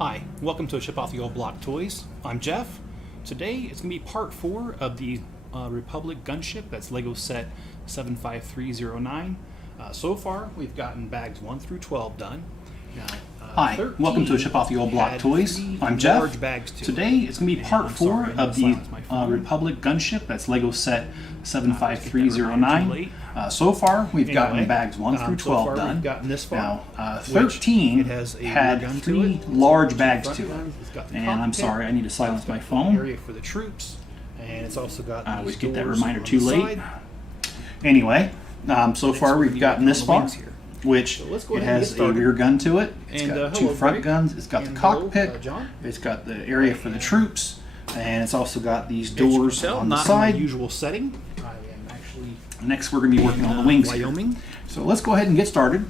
Hi, welcome to Ship Off the Old Block Toys. I'm Jeff. Today it's going to be part 4 of the Republic Gunship. That's Lego set 75309. So far we've gotten bags 1 through 12 done. Now, Hi, welcome to Ship Off the Old Block Toys. I'm Jeff. Today it's going to be part 4 of the Republic Gunship. That's Lego set 75309. So far we've gotten bags 1 through 12 done. We've gotten this far. Now 13 had 3 large bags to it. And I'm sorry, I need to silence my phone. Area for the troops, and it's also got. I always get that reminder too late. Anyway, so far we've gotten this far, which it has a rear gun to it. It's got 2 front guns. It's got the cockpit. It's got the area for the troops, and it's also got these doors on the side. Usual setting. I am actually. Next, we're going to be working on the wings Wyoming. here. So let's go ahead and get started.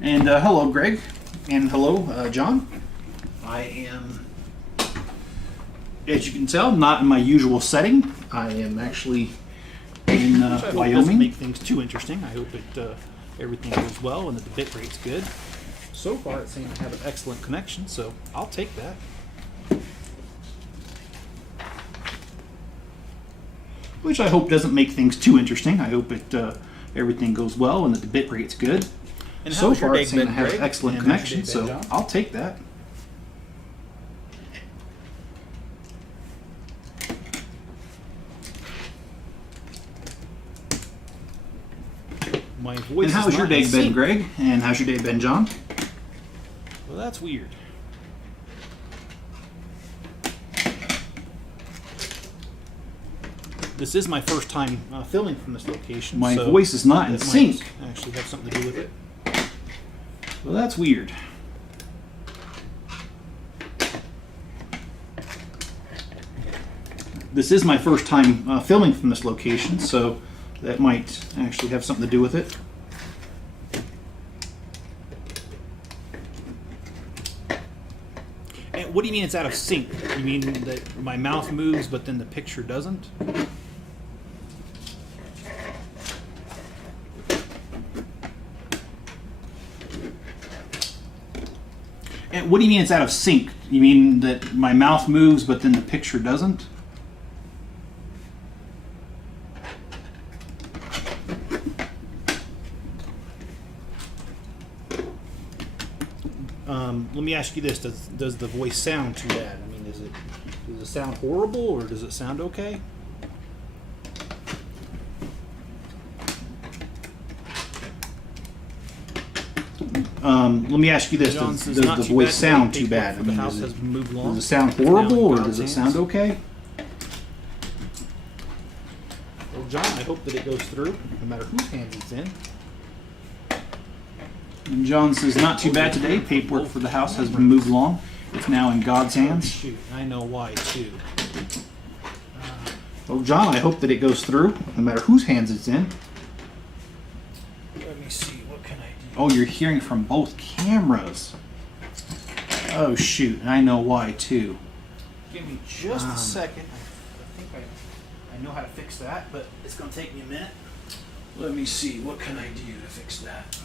And hello, Greg, and hello, John. I am, as you can tell, not in my usual setting. I am actually in Wyoming. Doesn't make things too interesting. I hope it everything goes well and that the bit rate's good. So far, it seems to have an excellent connection, so I'll take that. Which I hope doesn't make things too interesting. I hope it everything goes well and that the bit rate's good. And so far, it seems to have an excellent connection, so I'll take that. My voice. And how's your day been, Greg? And how's your day been, John? Well, that's weird. This is my first time filming from this location. My so voice is not in sync. Actually, have something to do with it. Well, that's weird. This is my first time filming from this location, so that might actually have something to do with it. And what do you mean it's out of sync? You mean that my mouth moves but then the picture doesn't? And what do you mean it's out of sync? You mean that my mouth moves but then the picture doesn't? Let me ask you this: does the voice sound too bad? I mean, does it sound horrible or does it sound okay? Let me ask you this: does the voice sound too bad? I mean, does it sound horrible or does it sound okay? Well, John, I hope that it goes through, no matter whose hands it's in. And John says, not too bad today. Paperwork for the house has been moved along. It's now in God's hands. Shoot, I know why, too. Well, John, I hope that it goes through, no matter whose hands it's in. Let me see, what can I do? Oh, you're hearing from both cameras. Oh, shoot, I know why, too. Give me just a second. I think I know how to fix that, but it's going to take me a minute. Let me see, what can I do to fix that?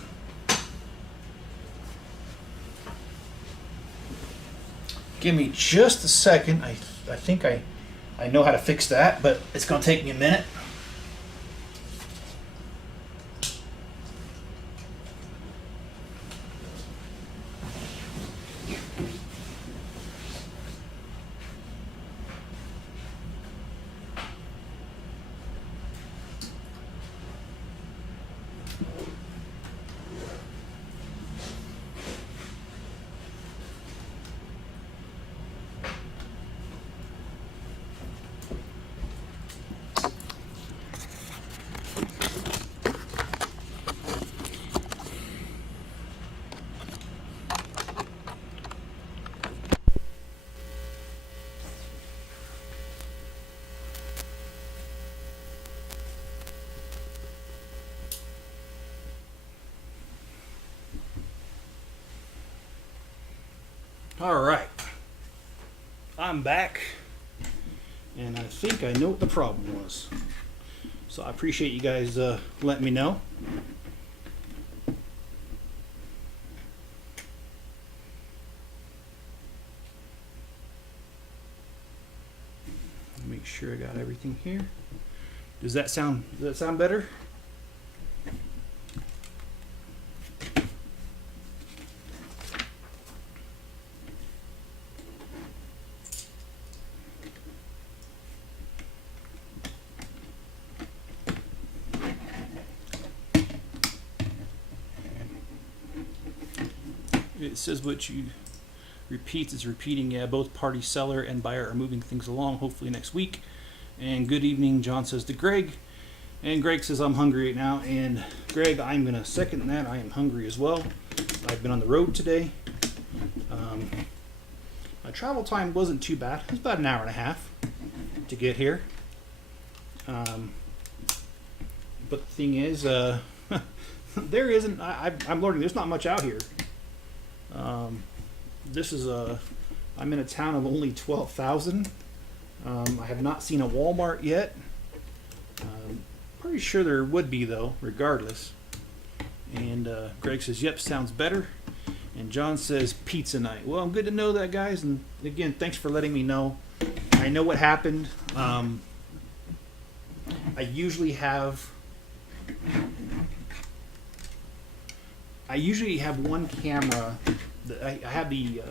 Give me just a second. I think I know how to fix that, but it's going to take me a minute. All right, I'm back, and I think I know what the problem was. So I appreciate you guys letting me know. sure I got everything here. Does that sound better? It says what you repeats is repeating. Yeah, both parties, seller and buyer, are moving things along, hopefully next week. And good evening, John says to Greg. And Greg says, I'm hungry right now. And Greg, I'm going to second that. I am hungry as well. I've been on the road today. My travel time wasn't too bad. It was about an hour and a half to get here. But the thing is, there isn't, I'm learning, there's not much out here. This is I'm in a town of only 12,000. I have not seen a Walmart yet. Pretty sure there would be though, regardless. And Greg says, yep, sounds better. And John says, pizza night. Well, good to know that, guys. And again, thanks for letting me know. I know what happened. I usually have one camera. I have the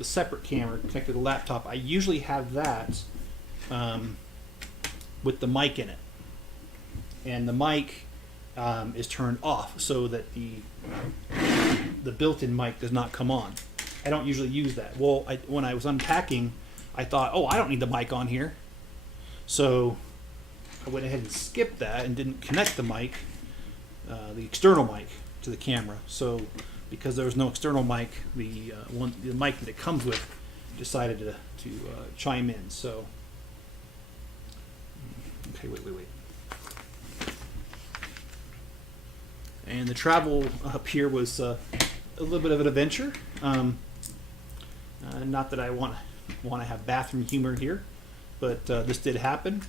separate camera connected to the laptop. I usually have that with the mic in it, and the mic is turned off so that the built-in mic does not come on. I don't usually use that. Well, when I was unpacking, I thought, oh, I don't need the mic on here, so I went ahead and skipped that and didn't connect the mic, the external mic, to the camera. So because there was no external mic, the mic that it comes with decided to chime in. So okay, wait. And the travel up here was a little bit of an adventure. Not that I want to have bathroom humor here, but this did happen.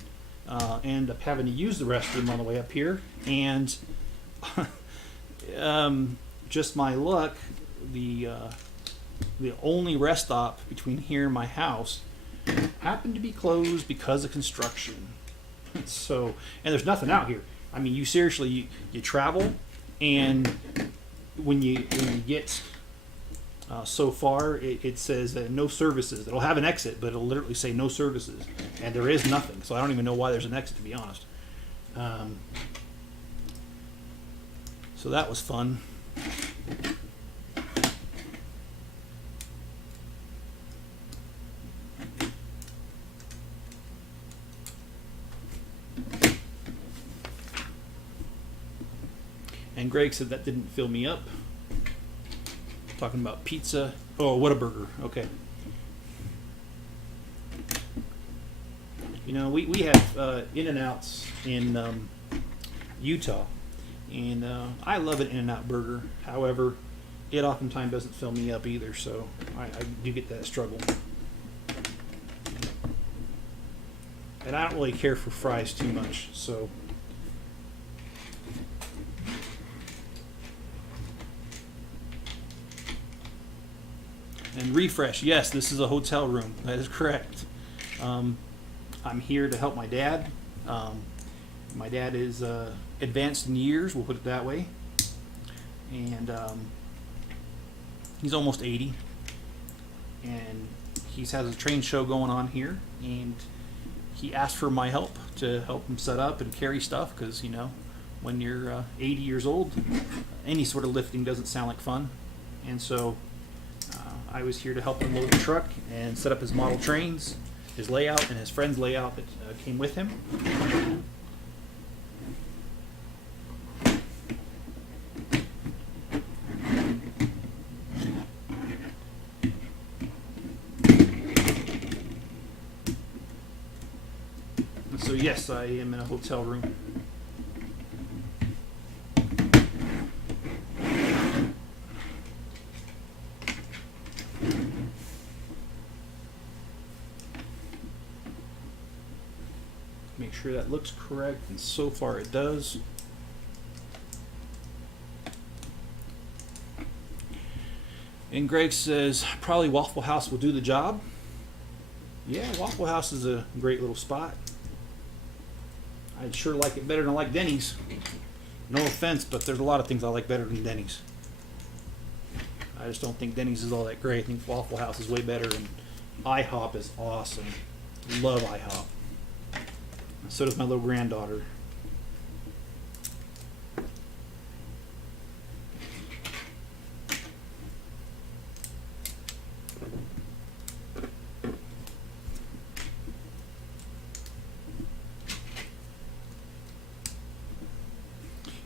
Ended up having to use the restroom on the way up here, and just my luck, the only rest stop between here and my house happened to be closed because of construction. So, and there's nothing out here. I mean, you seriously, you travel, and when you get so far, it says no services. It'll have an exit, but it'll literally say no services, and there is nothing. So I don't even know why there's an exit, to be honest. So that was fun. And Greg said that didn't fill me up. Talking about pizza. Oh, Whataburger. Okay. You know, we have In-N-Outs in Utah. And I love an In-N-Out burger. However, it oftentimes doesn't fill me up either, so I do get that struggle. And I don't really care for fries too much, so. And refresh, yes, this is a hotel room. That is correct. I'm here to help my dad. My dad is advanced in years, we'll put it that way. And he's almost 80. And he has a train show going on here. And he asked for my help to help him set up and carry stuff, because, you know, when you're 80 years old, any sort of lifting doesn't sound like fun. And so I was here to help him load the truck and set up his model trains, his layout, and his friend's layout that came with him. So yes, I am in a hotel room. Make sure that looks correct, and so far it does. And Greg says, probably Waffle House will do the job. Yeah, Waffle House is a great little spot. I'd sure like it better than I like Denny's. No offense, but there's a lot of things I like better than Denny's. I just don't think Denny's is all that great. I think Waffle House is way better, and IHOP is awesome. Love IHOP. So does my little granddaughter.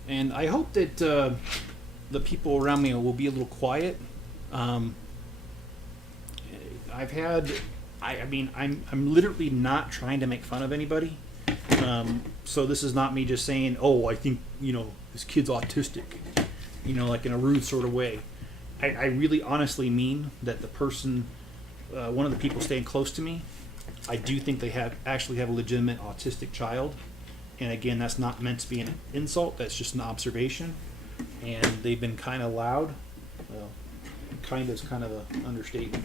And I hope that the people around me will be a little quiet. I'm literally not trying to make fun of anybody. So this is not me just saying, oh, I think, this kid's autistic, like in a rude sort of way. I really honestly mean that the person, one of the people staying close to me, I do think they actually have a legitimate autistic child. And again, that's not meant to be an insult. That's just an observation. And they've been kind of loud. Well, kind of is kind of an understatement.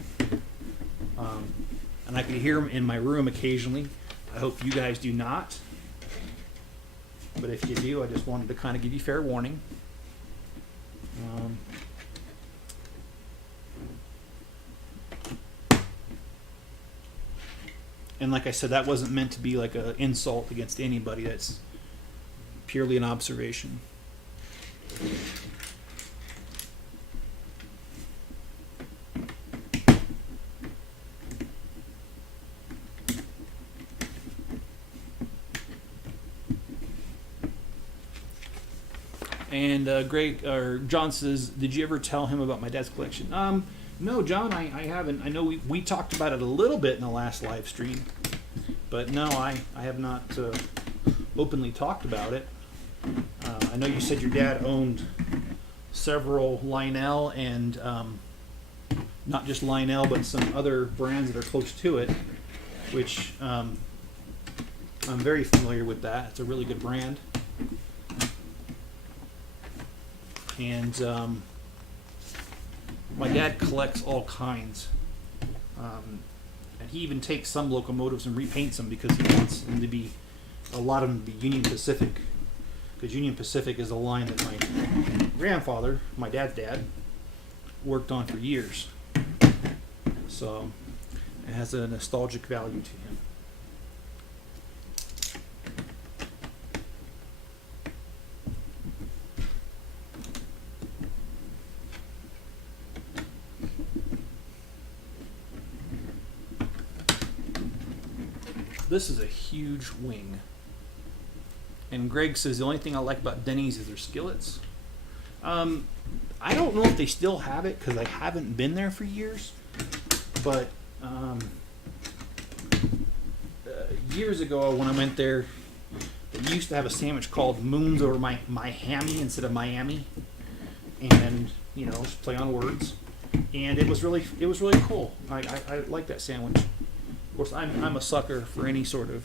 And I can hear them in my room occasionally. I hope you guys do not. But if you do, I just wanted to kind of give you fair warning. And like I said, that wasn't meant to be like an insult against anybody. That's purely an observation. And John says, did you ever tell him about my dad's collection? No, John, I haven't. I know we talked about it a little bit in the last live stream, but no, I have not openly talked about it. I know you said your dad owned several Lionel and not just Lionel, but some other brands that are close to it, which I'm very familiar with that. It's a really good brand. And my dad collects all kinds. And he even takes some locomotives and repaints them because he wants them to be, a lot of them to be Union Pacific. Because Union Pacific is a line that my grandfather, my dad's dad, worked on for years. So it has a nostalgic value to him. This is a huge wing. And Greg says the only thing I like about Denny's is their skillets. I don't know if they still have it because I haven't been there for years. But years ago when I went there, they used to have a sandwich called Moons Over My Hammy instead of Miami. And, just play on words. And it was really cool. I like that sandwich. Of course, I'm a sucker for any sort of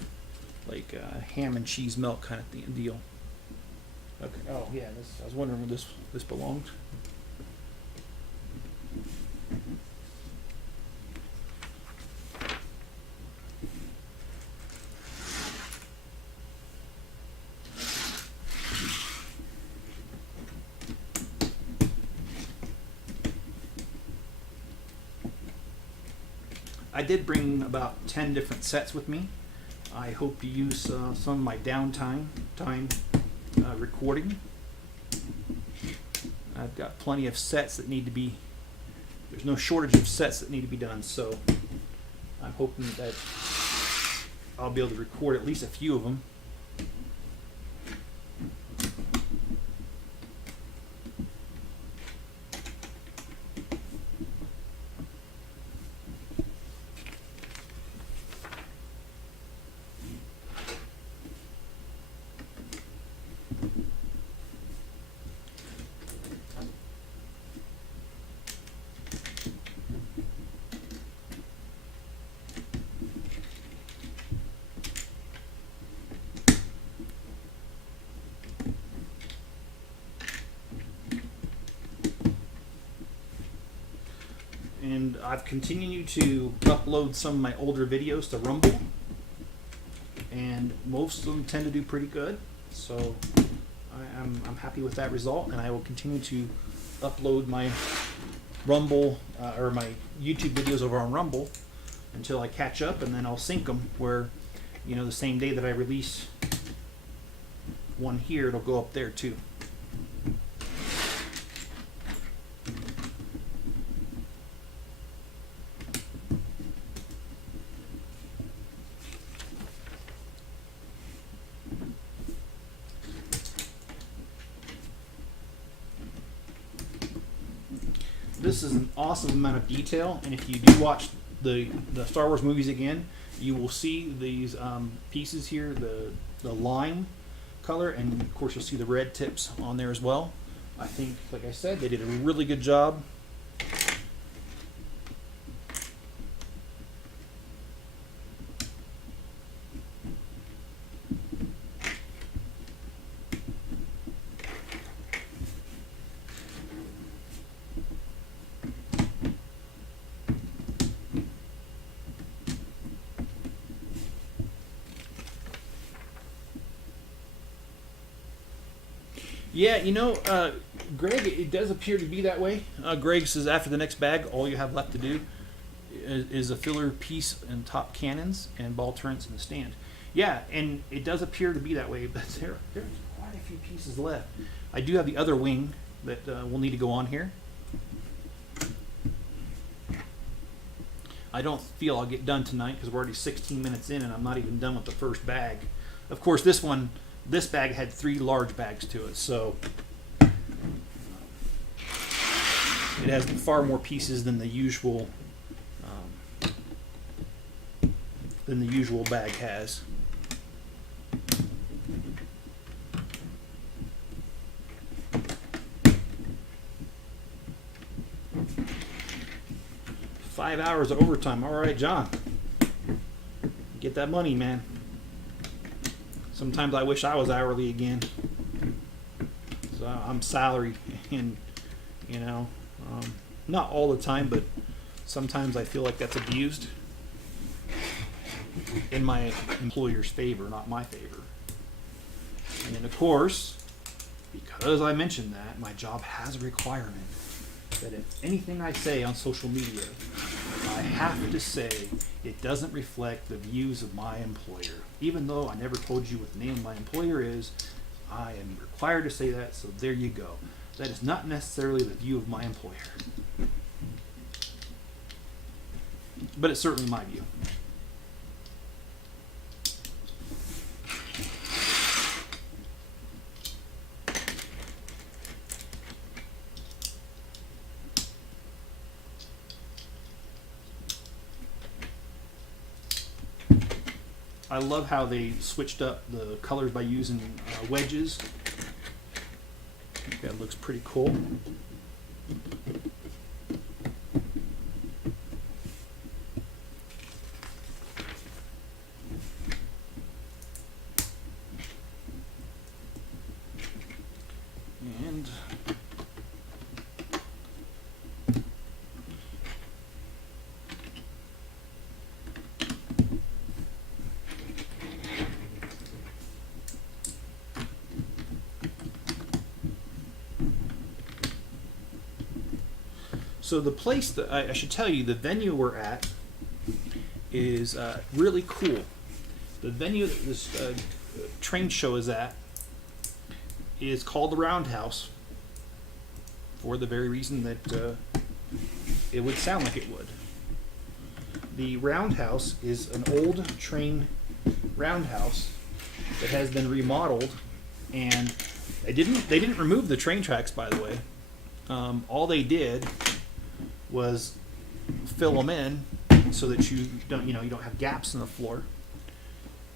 like ham and cheese melt kind of deal. Okay. Oh yeah, I was wondering where this belonged. I did bring about 10 different sets with me. I hope to use some of my downtime recording. I've got plenty of sets that need to be, there's no shortage of sets that need to be done, so I'm hoping that I'll be able to record at least a few of them. And I've continued to upload some of my older videos to Rumble, and most of them tend to do pretty good. So I'm happy with that result, and I will continue to upload my Rumble or my YouTube videos over on Rumble until I catch up, and then I'll sync them where, you know, the same day that I release one here, it'll go up there too. This is an awesome amount of detail, and if you do watch the Star Wars movies again, you will see these pieces here, the lime color, and of course you'll see the red tips on there as well. I think, like I said, they did a really good job. Yeah, you know, Greg, it does appear to be that way. Greg says after the next bag, all you have left to do is a filler piece and top cannons and ball turrets in the stand. Yeah, and it does appear to be that way, but there's quite a few pieces left. I do have the other wing that will need to go on here. I don't feel I'll get done tonight because we're already 16 minutes in and I'm not even done with the first bag. Of course, this bag had 3 large bags to it, so it has far more pieces than the usual bag has. Five hours of overtime. All right, John, get that money, man. Sometimes I wish I was hourly again. So I'm salary, and you know, not all the time, but sometimes I feel like that's abused in my employer's favor, not my favor. And then, of course, because I mentioned that, my job has a requirement that if anything I say on social media, I have to say it doesn't reflect the views of my employer. Even though I never told you what the name of my employer is, I am required to say that, so there you go. That is not necessarily the view of my employer. But it's certainly my view. I love how they switched up the colors by using wedges. I think that looks pretty cool. And so the place that I should tell you, the venue we're at is really cool. The venue that this train show is at is called the Roundhouse for the very reason that it would sound like it would. The Roundhouse is an old train roundhouse that has been remodeled, and they didn't remove the train tracks, by the way. All they did was fill them in so that you don't have gaps in the floor.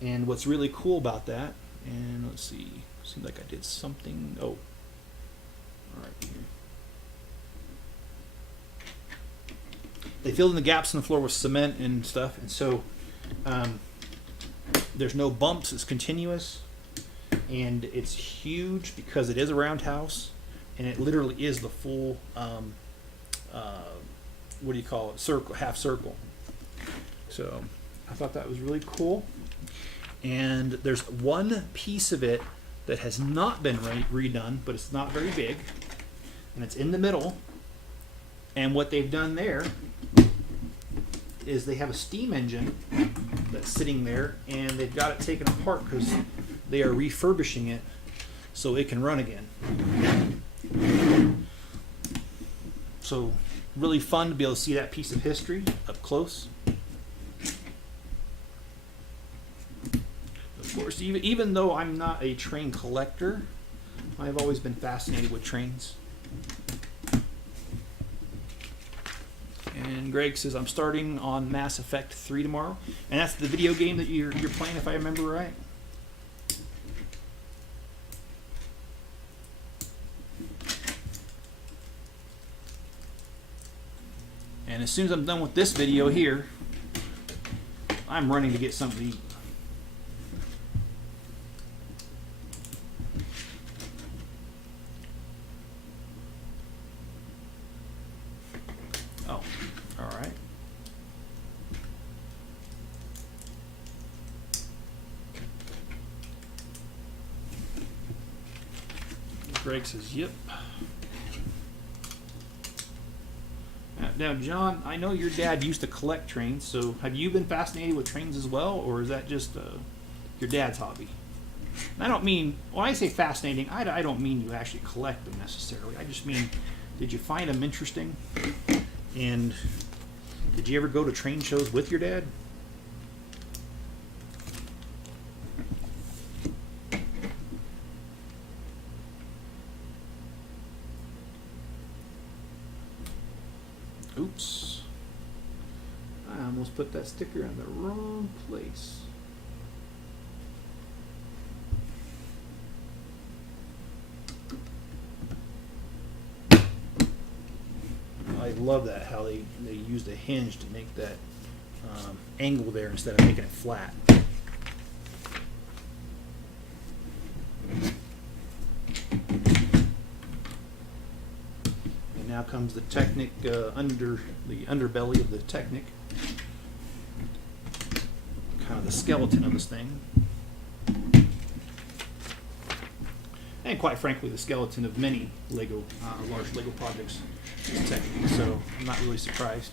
And what's really cool about that, and let's see, seems like I did something. Oh, all right. Here. They filled in the gaps in the floor with cement and stuff, and so there's no bumps. It's continuous, and it's huge because it is a roundhouse, and it literally is the full what do you call it, circle, half circle. So I thought that was really cool. And there's one piece of it that has not been redone, but it's not very big, and it's in the middle. And what they've done there is they have a steam engine that's sitting there, and they've got it taken apart because they are refurbishing it so it can run again. So really fun to be able to see that piece of history up close. Of course, even though I'm not a train collector, I've always been fascinated with trains. And Greg says, I'm starting on Mass Effect 3 tomorrow. And that's the video game that you're playing, if I remember right. And as soon as I'm done with this video here, I'm running to get something to eat. Oh, all right. Greg says, yep. Now, John, I know your dad used to collect trains, so have you been fascinated with trains as well, or is that just your dad's hobby? And I don't mean, when I say fascinating, I don't mean you actually collect them necessarily. I just mean, did you find them interesting? And did you ever go to train shows with your dad? Oops. I almost put that sticker in the wrong place. I love that, how they used a hinge to make that angle there instead of making it flat. Now comes the Technic the underbelly of the Technic, kind of the skeleton of this thing, and quite frankly the skeleton of many large Lego projects is Technic, so I'm not really surprised.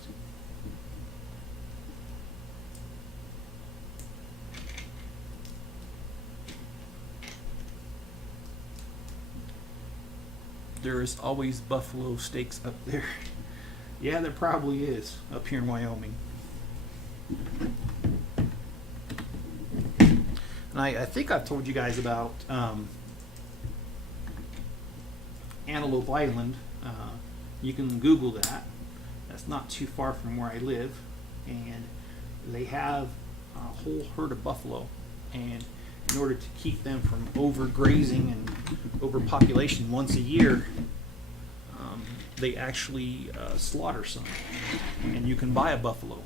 There is always buffalo steaks up there. Yeah, there probably is up here in Wyoming. And I think I've told you guys about Antelope Island. You can Google that. That's not too far from where I live. And they have a whole herd of buffalo. And in order to keep them from overgrazing and overpopulation once a year, they actually slaughter some. And you can buy a buffalo,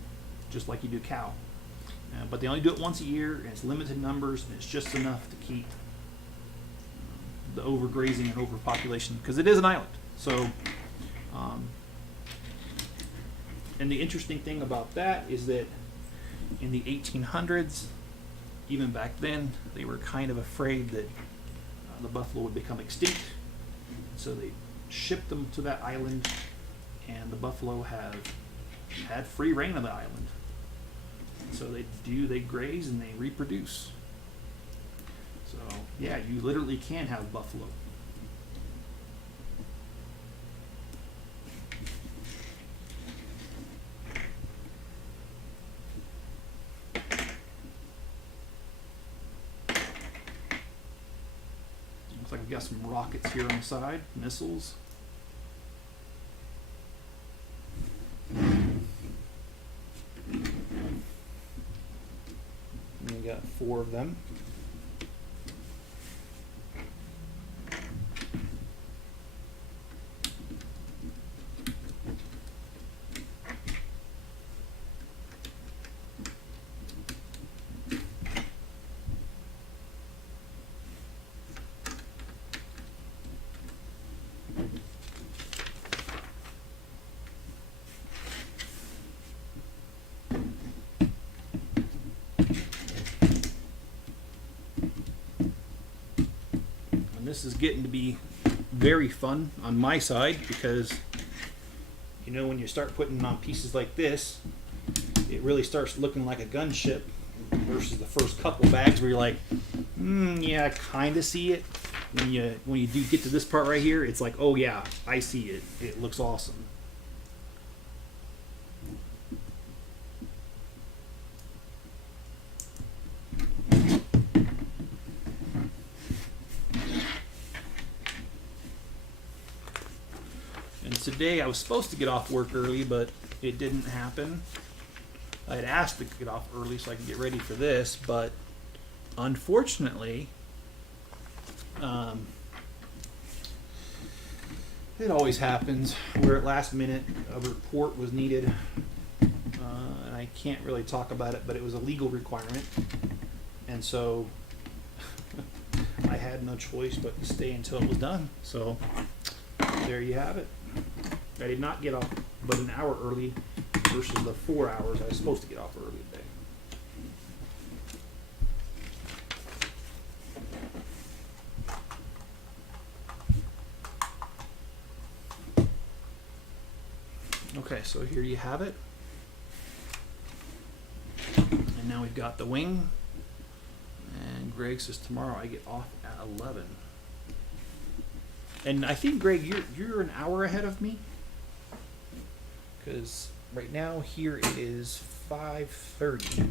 just like you do cow. But they only do it once a year, and it's limited numbers, and it's just enough to keep the overgrazing and overpopulation, because it is an island. So, and the interesting thing about that is that in the 1800s, even back then, they were kind of afraid that the buffalo would become extinct. So they shipped them to that island, and the buffalo have had free reign of the island. So they graze and they reproduce. So yeah, you literally can have buffalo. Looks like we've got some rockets here on the side, missiles. And we got 4 of them. this is getting to be very fun on my side because, you know, when you start putting on pieces like this, it really starts looking like a gunship versus the first couple bags where you're like, yeah, I kind of see it. When you do get to this part right here, it's like, oh yeah, I see it. It looks awesome. And today I was supposed to get off work early, but it didn't happen. I had asked to get off early so I could get ready for this, but unfortunately, it always happens where at last minute a report was needed, and I can't really talk about it, but it was a legal requirement, and so I had no choice but to stay until it was done. So there you have it. I did not get off but an hour early versus the 4 hours I was supposed to get off early today. Okay, so here you have it. And now we've got the wing. And Greg says tomorrow I get off at 11. And I think, Greg, you're an hour ahead of me. Because right now here it is 5:30.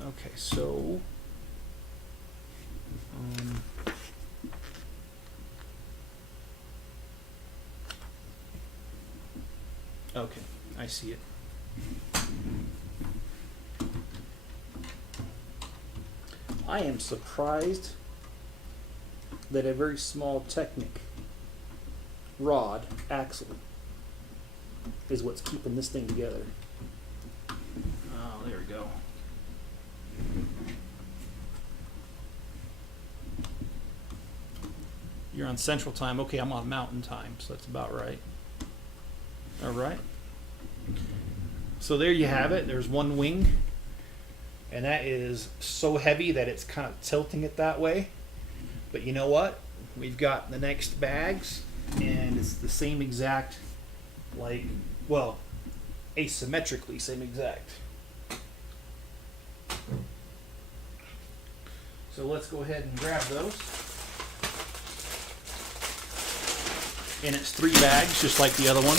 Okay, so okay, I see it. I am surprised that a very small Technic rod axle is what's keeping this thing together. Oh, there we go. You're on Central Time. Okay, I'm on Mountain Time, so that's about right. All right. So there you have it. There's one wing. And that is so heavy that it's kind of tilting it that way. But you know what? We've got the next bags, and it's the same exact, like, well, asymmetrically same exact. So let's go ahead and grab those. And it's 3 bags, just like the other one.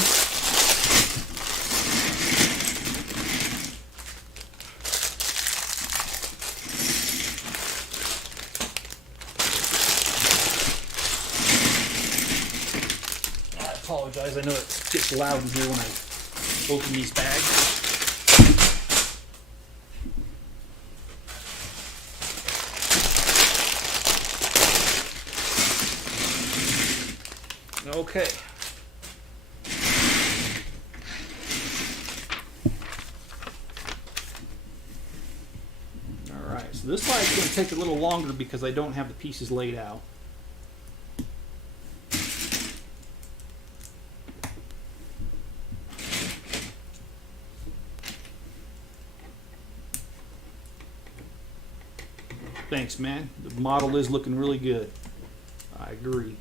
I know it gets loud in here when I open these bags. Okay. All right, so this slide's going to take a little longer because I don't have the pieces laid out. Thanks, man. The model is looking really good. I agree.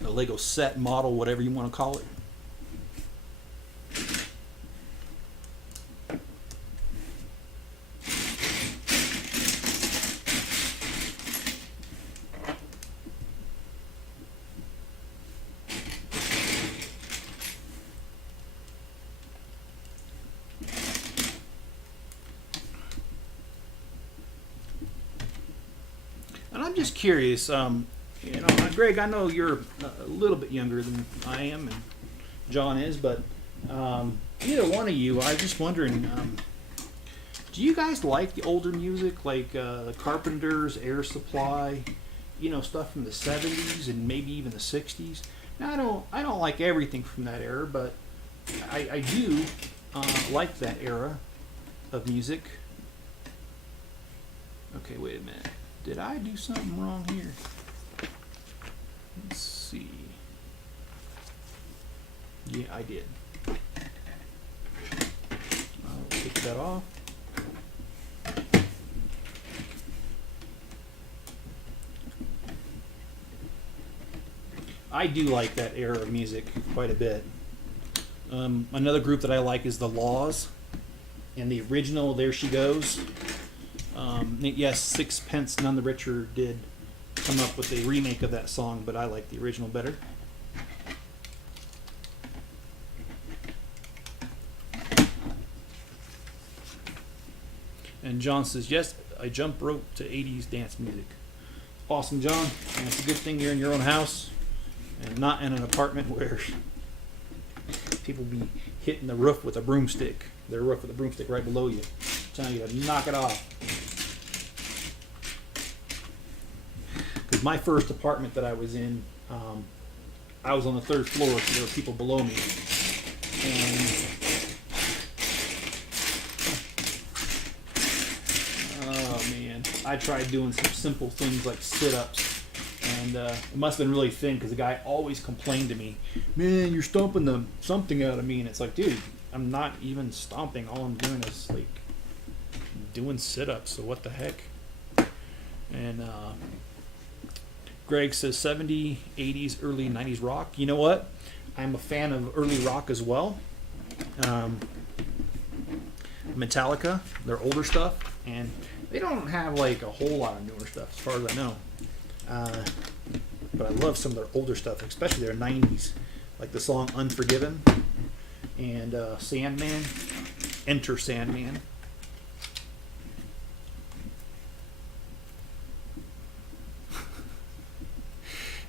The Lego set model, whatever you want to call it. I'm just curious, you know, Greg, I know you're a little bit younger than I am and John is, but either one of you, I was just wondering, do you guys like the older music, like the Carpenters, Air Supply, you know, stuff from the 70s and maybe even the 60s? Now, I don't like everything from that era, but I do like that era of music. Okay, wait a minute. Did I do something wrong here? Let's see. Yeah, I did. I'll take that off. I do like that era of music quite a bit. Another group that I like is the Laws, and the original "There She Goes." Yes, Sixpence None the Richer did come up with a remake of that song, but I like the original better. And John says, yes, I jump rope to 80s dance music. Awesome, John. And it's a good thing you're in your own house and not in an apartment where people be hitting the roof with a broomstick. Their roof with a broomstick right below you. Telling you to knock it off. Because my first apartment that I was in, I was on the 3rd floor, so there were people below me. And I tried doing some simple things like sit-ups, and it must have been really thin because the guy always complained to me, man, you're stomping the something out of me. And it's like, dude, I'm not even stomping. All I'm doing is like doing sit-ups, so what the heck. And Greg says 70s, 80s, early 90s rock. You know what? I'm a fan of early rock as well. Metallica, their older stuff, and they don't have like a whole lot of newer stuff as far as I know. But I love some of their older stuff, especially their 90s, like the song Unforgiven and Sandman, Enter Sandman.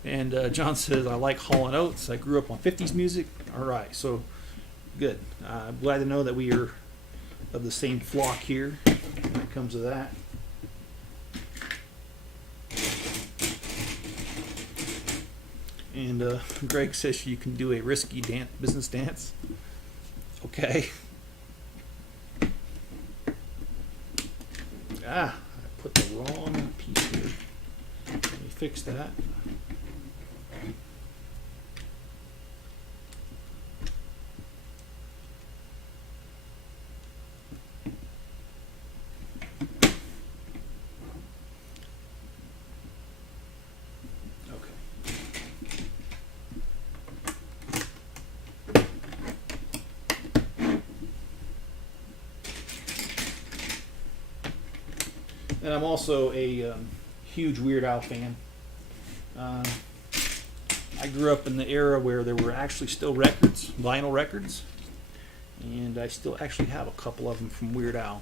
And John says, I like Hall & Oates. I grew up on 50s music. All right, so good. I'm glad to know that we are of the same flock here when it comes to that. And Greg says you can do a risky business dance. Okay. I put the wrong piece here. Let me fix that. And I'm also a huge Weird Al fan. I grew up in the era where there were actually still records, vinyl records, and I still actually have a couple of them from Weird Al.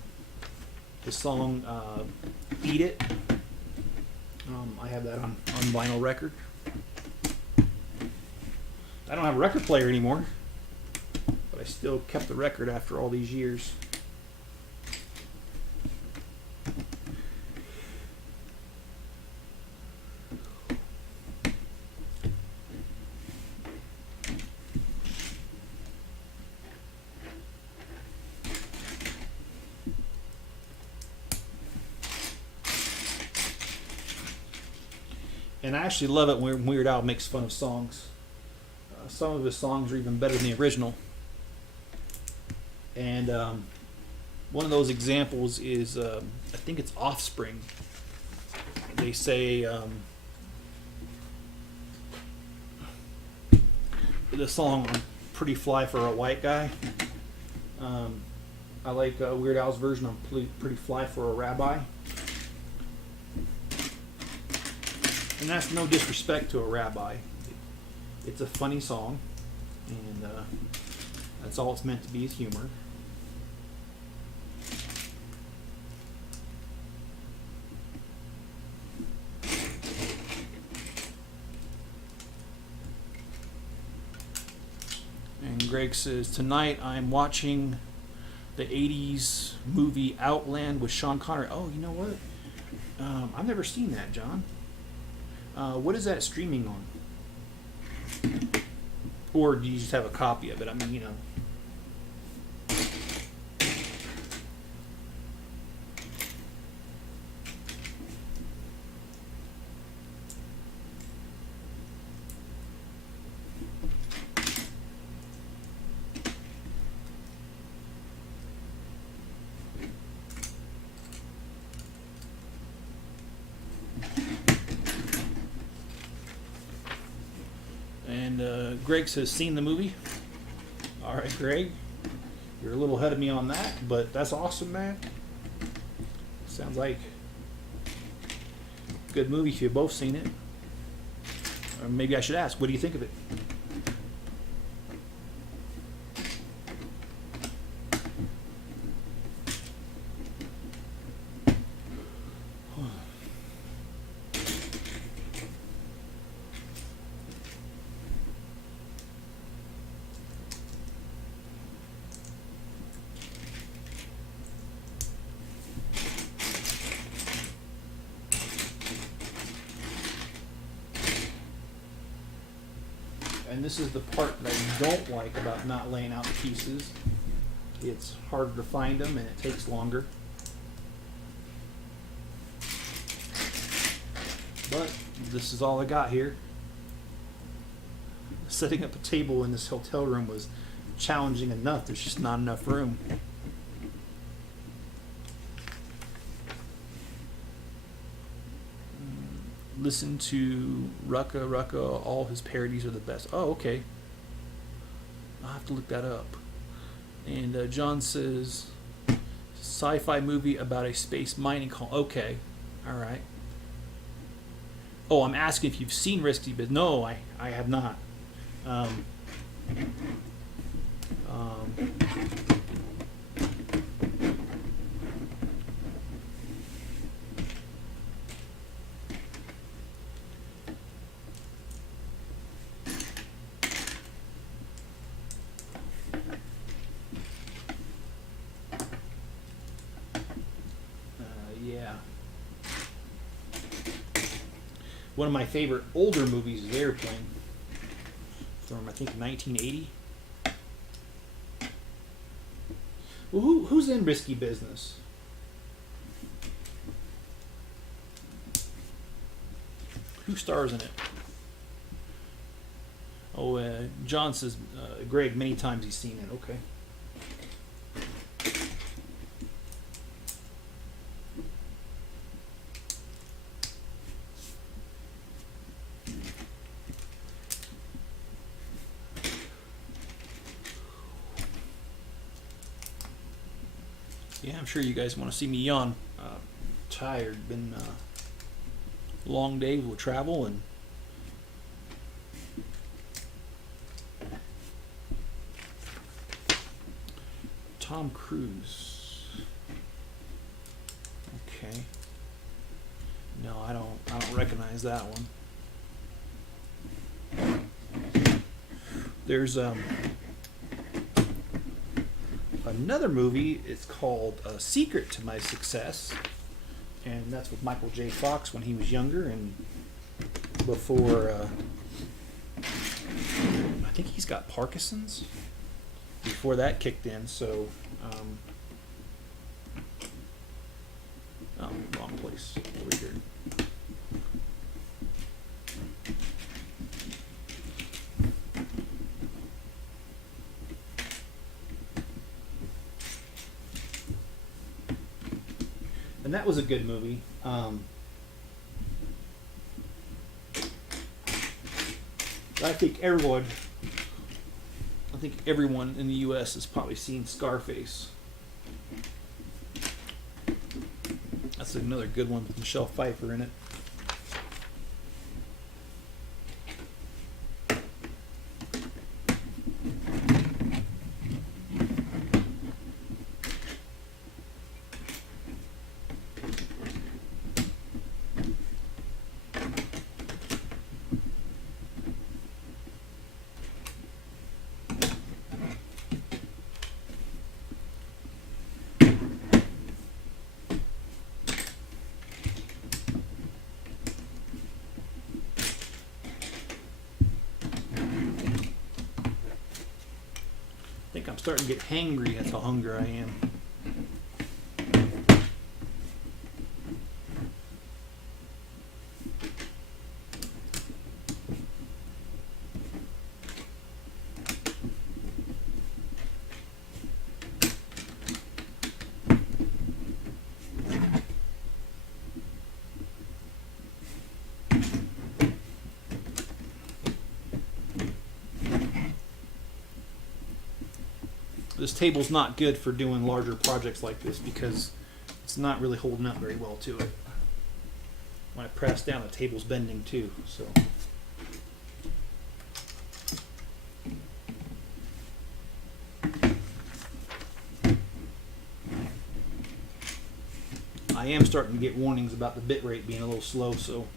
The song "Eat It," I have that on vinyl record. I don't have a record player anymore, but I still kept the record after all these years. And I actually love it when Weird Al makes fun of songs. Some of his songs are even better than the original. And one of those examples is, I think it's Offspring. They say the song "Pretty Fly for a White Guy." I like Weird Al's version of "Pretty Fly for a Rabbi." And that's no disrespect to a rabbi. It's a funny song, and that's all it's meant to be, is humor. And Greg says, tonight I'm watching the 80s movie Outland with Sean Connery. Oh, you know what? I've never seen that, John. What is that streaming on? Or do you just have a copy of it? I mean, you know. Greg says, seen the movie. All right, Greg. You're a little ahead of me on that, but that's awesome, man. Sounds like a good movie if you've both seen it. Or maybe I should ask, what do you think of it? And this is the part that I don't like about not laying out the pieces. It's harder to find them and it takes longer. But this is all I got here. Setting up a table in this hotel room was challenging enough. There's just not enough room. Listen to Rucka, all his parodies are the best. Oh, okay. I'll have to look that up. And John says, sci-fi movie about a space mining colony. Okay, all right. Oh, I'm asking if you've seen Risky Business. No, I have not. Yeah. One of my favorite older movies is Airplane, from I think 1980. Well, who's in Risky Business? Who stars in it? Oh, John says, Greg, many times he's seen it. Okay. Yeah, I'm sure you guys want to see me yawn. Tired. Been a long day with travel and Tom Cruise. Okay. No, I don't recognize that one. There's another movie. It's called Secret to My Success, and that's with Michael J. Fox when he was younger and before I think he's got Parkinson's before that kicked in. So oh, wrong place over here. And that was a good movie. I think everyone in the U.S. has probably seen Scarface. That's another good one with Michelle Pfeiffer in it. I think I'm starting to get hangry. That's how hungry I am. This table's not good for doing larger projects like this because it's not really holding up very well to it. When I press down, the table's bending too. So. I am starting to get warnings about the bit rate being a little slow, so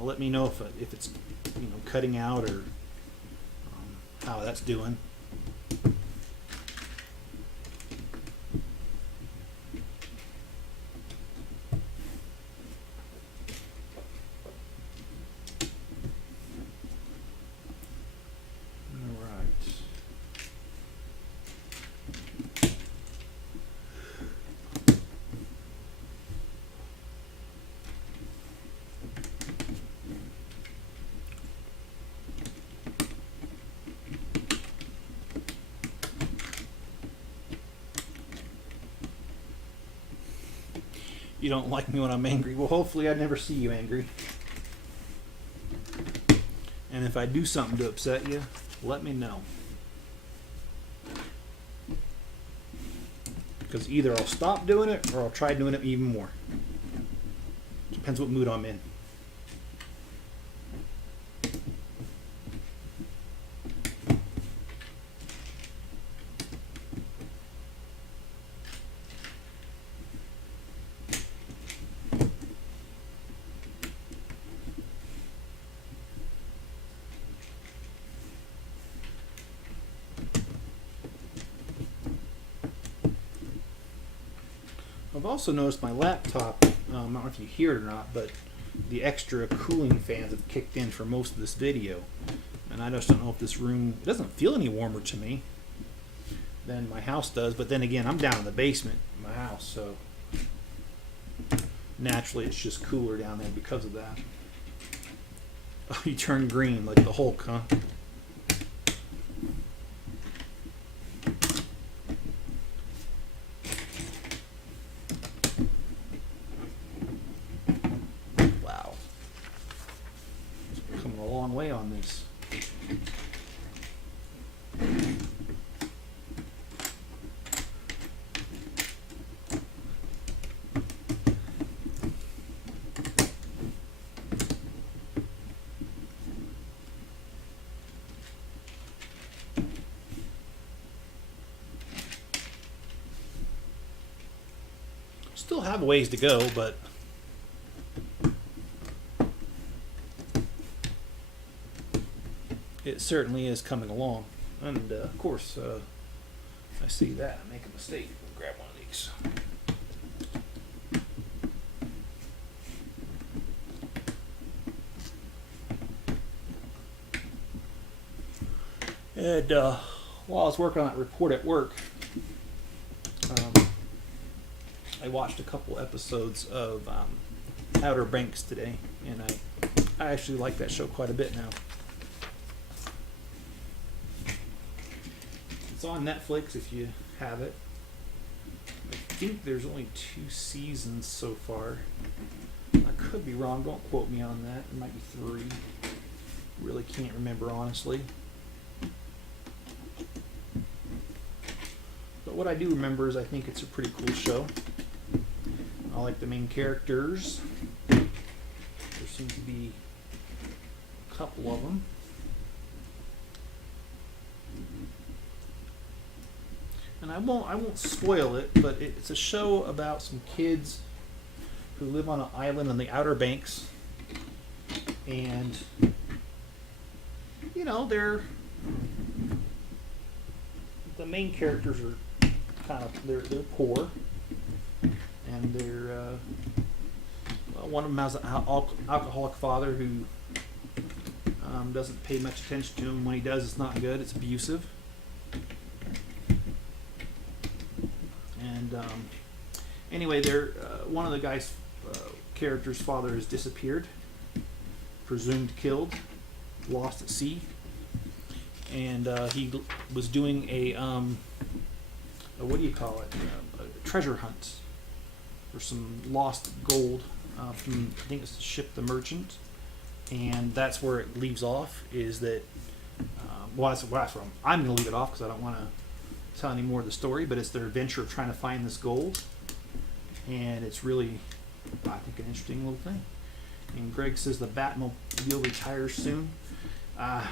let me know if it's cutting out or how that's doing. You don't like me when I'm angry. Well, hopefully I never see you angry. And if I do something to upset you, let me know. Because either I'll stop doing it or I'll try doing it even more. Depends what mood I'm in. I've also noticed my laptop, I don't know if you hear it or not, but the extra cooling fans have kicked in for most of this video. And I just don't know if this room, it doesn't feel any warmer to me than my house does. But then again, I'm down in the basement in my house, so naturally it's just cooler down there because of that. Oh, you turn green like the Hulk, huh? Way on this. Still have a ways to go, but it certainly is coming along. And of course, I see that. I make a mistake. I'll grab one of these. And while I was working on that report at work, I watched a couple episodes of Outer Banks today, and I actually like that show quite a bit now. It's on Netflix if you have it. I think there's only 2 seasons so far. I could be wrong. Don't quote me on that. It might be 3. Really can't remember honestly. But what I do remember is I think it's a pretty cool show. I like the main characters. There seems to be a couple of them. And I won't spoil it, but it's a show about some kids who live on an island on the Outer Banks, and they're the main characters are kind of they're poor, and they're one of them has an alcoholic father who doesn't pay much attention to him. When he does, it's not good. It's abusive. And anyway, one of the guy's character's father has disappeared, presumed killed, lost at sea, and he was doing a what do you call it? A treasure hunt for some lost gold from, I think it's the ship the Merchant, and that's where it leaves off. Is that well, that's where I'm going to leave it off because I don't want to tell any more of the story, but it's their adventure of trying to find this gold, and it's really, I think, an interesting little thing. And Greg says the Batmobile retires soon. I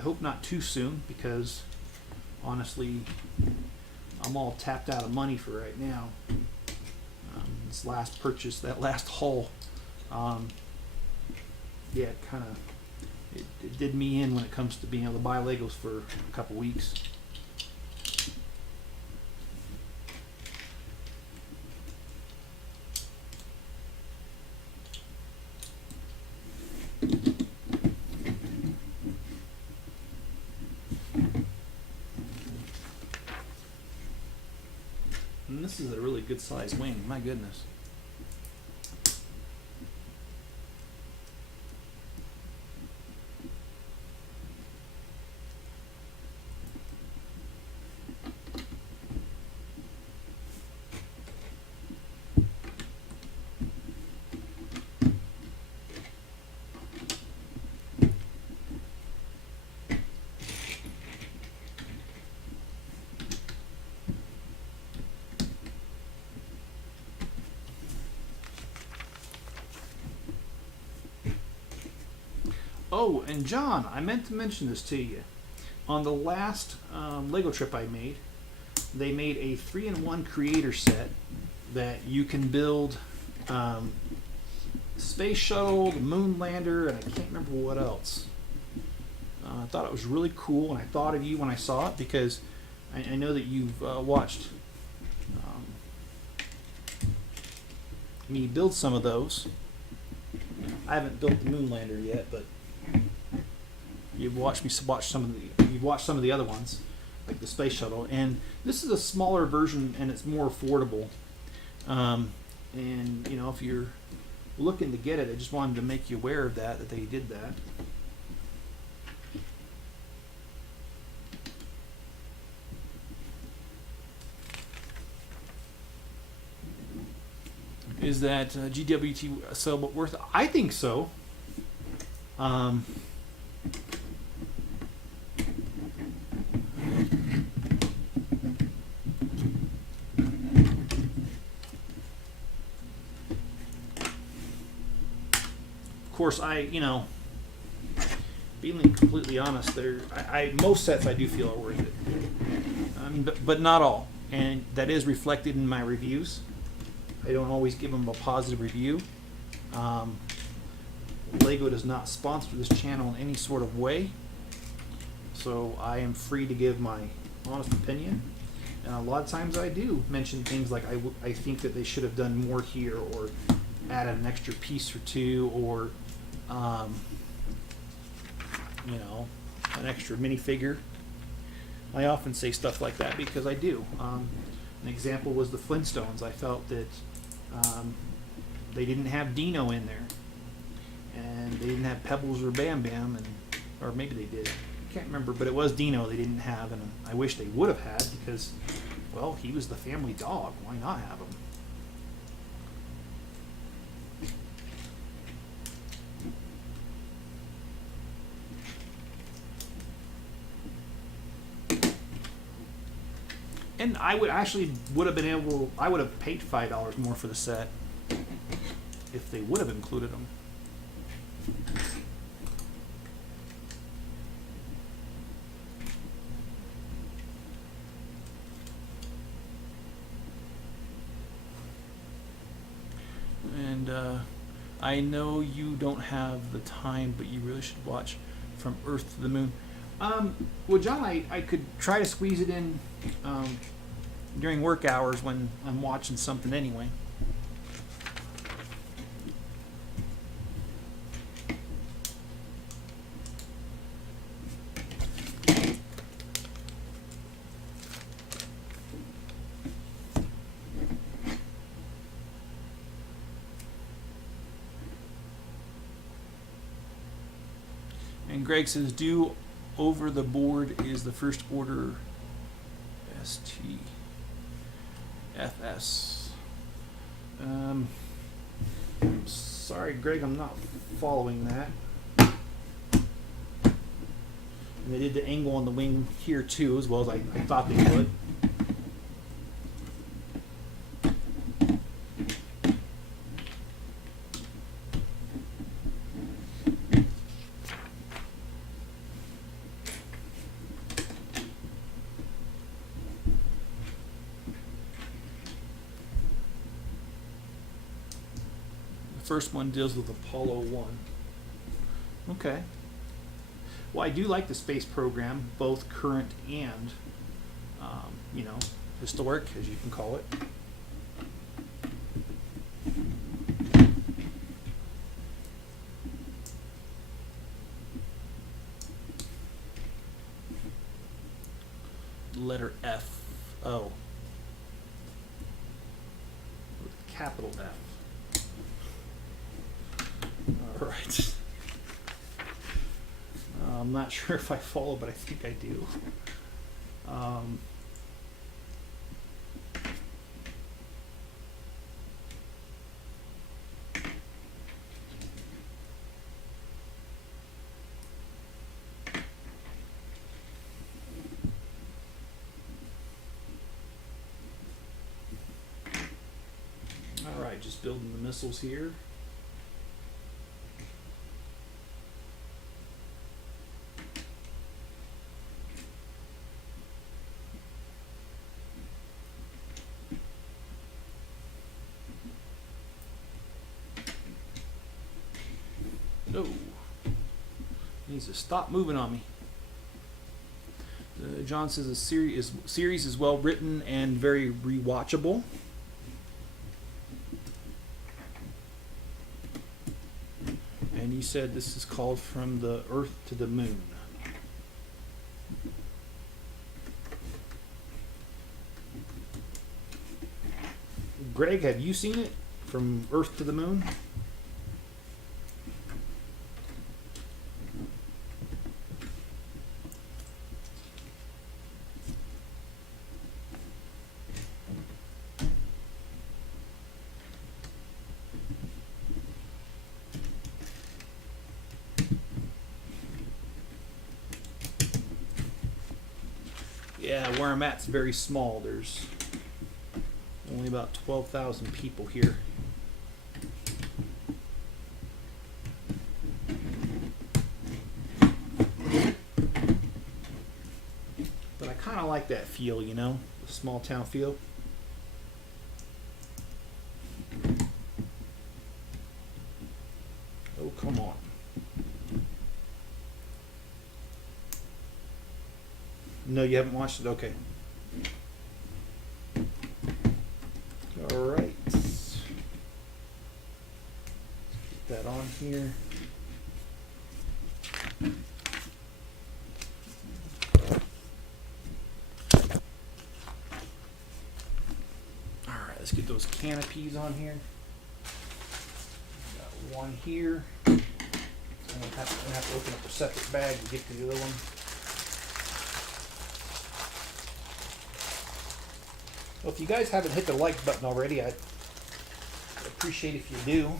hope not too soon, because honestly, I'm all tapped out of money for right now. This last purchase, that last haul, yeah, it did me in when it comes to being able to buy Legos for a couple weeks. And this is a really good sized wing, my goodness. Oh, and John, I meant to mention this to you. On the last Lego trip I made, they made a 3-in-1 creator set that you can build space shuttle, the moon lander, and I can't remember what else. I thought it was really cool, and I thought of you when I saw it, because I know that you've watched me build some of those. I haven't built the moon lander yet, but you've watched me watch some of the other ones, like the space shuttle, and this is a smaller version and it's more affordable. And you know, if you're looking to get it, I just wanted to make you aware of that they did that. Is that GWT so worth it? I think so. Of course, being completely honest, most sets I do feel are worth it, but not all, and that is reflected in my reviews. I don't always give them a positive review. Lego does not sponsor this channel in any sort of way, so I am free to give my honest opinion. And a lot of times I do mention things like I think that they should have done more here, or added an extra piece or two, or an extra minifigure. I often say stuff like that because I do. An example was the Flintstones. I felt that they didn't have Dino in there, and they didn't have Pebbles or Bam Bam, or maybe they did. I can't remember, but it was Dino they didn't have, and I wish they would have had, because, well, he was the family dog. Why not have him? And I would have been able. I would have paid $5 more for the set if they would have included them. And I know you don't have the time, but you really should watch From Earth to the Moon. Well, John, I could try to squeeze it in during work hours when I'm watching something anyway. And Greg says, due over the board is the first order STFS. Sorry, Greg, I'm not following that. And they did the angle on the wing here too, as well as I thought they would. First one deals with Apollo 1. Okay. Well, I do like the space program, both current and, you know, historic, as you can call it. Letter F. Oh. With capital F. All right. I'm not sure if I follow, but I think I do. All right, just building the missiles here. No. Needs to stop moving on me. John says the series is well written and very rewatchable. And you said this is called From the Earth to the Moon. Greg, have you seen it? From Earth to the Moon? Yeah, where I'm at's very small. There's only about 12,000 people here. But I kind of like that feel, you know, the small town feel. Oh, come on. No, you haven't watched it? Okay. All right. Let's get that on here. All right, let's get those canopies on here. Got one here. I'm gonna have to open up a separate bag to get to the other one. Well, if you guys haven't hit the like button already, I'd appreciate if you do.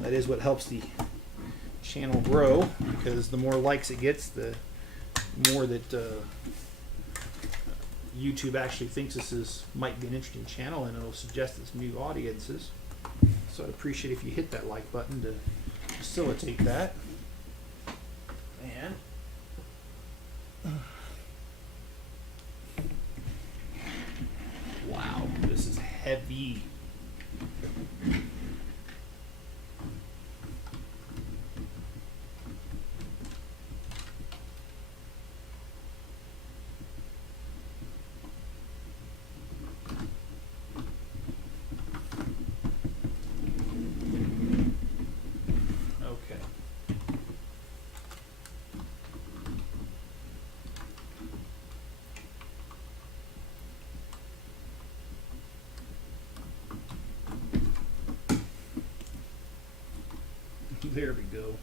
That is what helps the channel grow, because the more likes it gets, the more that YouTube actually thinks might be an interesting channel, and it'll suggest it's new audiences. So I'd appreciate if you hit that like button to facilitate that. And wow, this is heavy. Okay. There we go.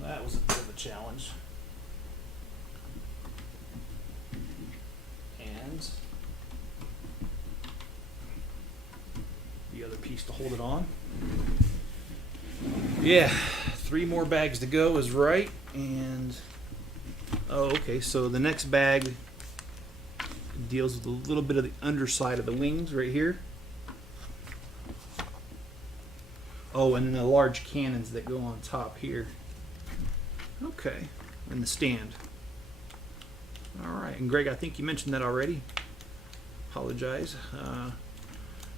That was a bit of a challenge. And the other piece to hold it on. Yeah, 3 more bags to go is right, and Oh, okay, so the next bag deals with a little bit of the underside of the wings right here. Oh, and then the large cannons that go on top here. Okay, and the stand. All right, and Greg, I think you mentioned that already. Apologize.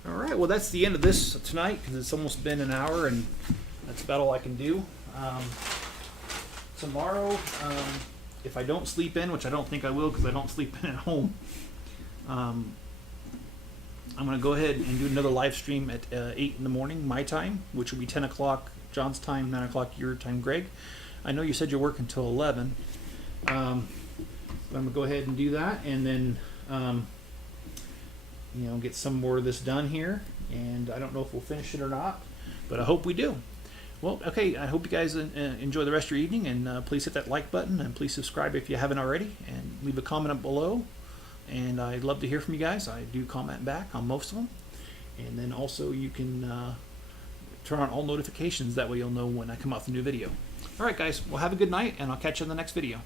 All right, well, that's the end of this tonight because it's almost been an hour, and that's about all I can do. Tomorrow, if I don't sleep in, which I don't think I will because I don't sleep in at home, I'm going to go ahead and do another live stream at 8 in the morning, my time, which will be 10 o'clock John's time, 9 o'clock your time, Greg. I know you said you're working until 11. But I'm going to go ahead and do that, and then you know, get some more of this done here. And I don't know if we'll finish it or not, but I hope we do. Well, okay, I hope you guys enjoy the rest of your evening, and please hit that like button, and please subscribe if you haven't already, and leave a comment up below. And I'd love to hear from you guys. I do comment back on most of them. And then also you can turn on all notifications. That way you'll know when I come out with a new video. All right, guys. Well, have a good night, and I'll catch you in the next video.